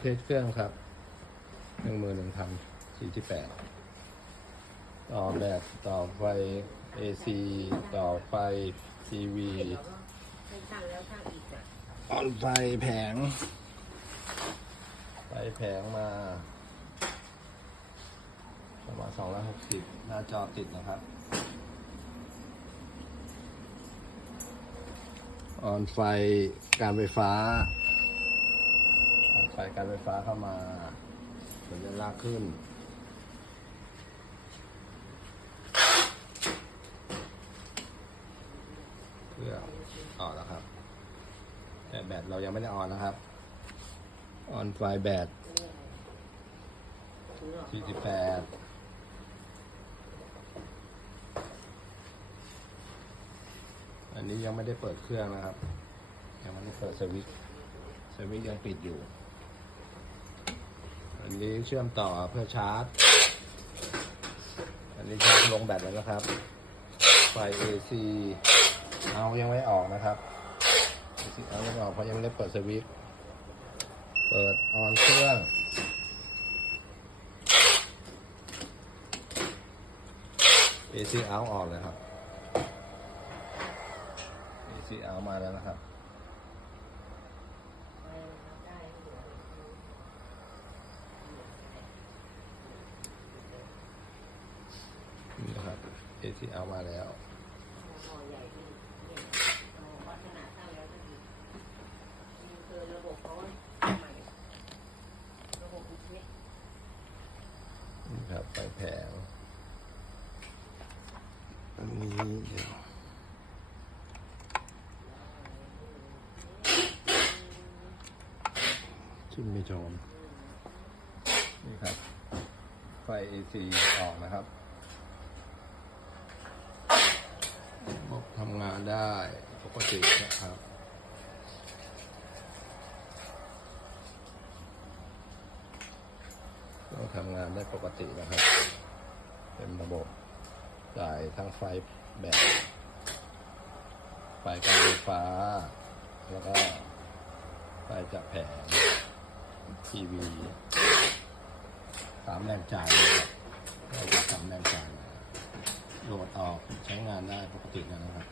เทสเครื่องครับหนึ่งมือหนึ่งพันสี่สิบแปดต่อแบตต่อไฟ AC ต่อไฟ CV ให้ช่างแล้วช่างอีกอะออนไฟแผง ไฟแผงมาประมาณสองร้อยหกสิบหน้าจอติดนะครับ ออนไฟการไฟฟ้า ไฟการไฟฟ้าเข้ามาสัญลักขึ้น เพื่อออกแล้วครับ แต่แบตเรายังไม่ได้ออนนะครับ ออนไฟแบต48อันนี้ยังไม่ได้เปิดเครื่องนะครับ ยังไม่ได้เปิดสวิตช์สวิตช์ยังปิดอยู่ อันนี้เชื่อมต่อเพื่อชาร์จ อันนี้ชาร์จลงแบตแล้วนะครับ ไฟ AC เอายังไม่ออกนะครับ AC เอายังไม่ออกเพราะยังไม่ได้เปิดสวิตช์ เปิดออนเครื่อง AC out ออกเลยครับ AC out มาแล้วนะครับ ได้หัว นี่นะครับ AC out มาแล้วหอใหญ่ดีเนี่เอาวัดขนาดช่างแล้วก็ดีนี่คือระบบเขาใหม่ระบบอุทิศนี่ครับไฟแผงอันนี้เดี๋ยวขึ้นไม่ชมนี่ครับ ไฟ AC ออกนะครับระบบทำงาน ได้ปกตินะครับ ก็ทำงานได้ปกตินะครับ เป็นระบบจ่ายทั้งไฟแบตไฟการไฟฟ้า แล้วก็ไฟจากแผงทีวีสามแรงจ่ายเลยครับเราจะสามแรงจ่ายโหลดออกใช้งานได้ปกตินะครับ